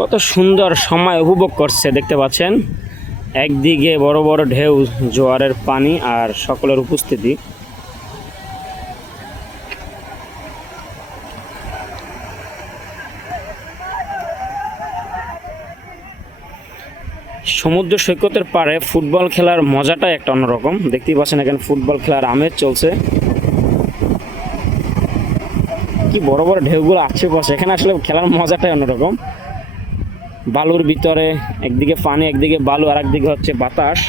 কত সুন্দর সময় উপভোগ করছে, দেখতে পাচ্ছেন? একদিকে বড় বড় ঢেউ, জোয়ারের পানি আর সকলের উপস্থিতি। সমুদ্র সৈকতের পাড়ে ফুটবল খেলার মজাটাই একটা অন্যরকম। দেখতেই পাচ্ছেন এখানে ফুটবল খেলার আমেজ চলছে। কি বড় বড় ঢেউগুলো আছে পাশে এখানে আসলে খেলার মজাটাই অন্যরকম। বালুর ভিতরে একদিকে পানি একদিকে বালু আর একদিকে হচ্ছে বাতাস।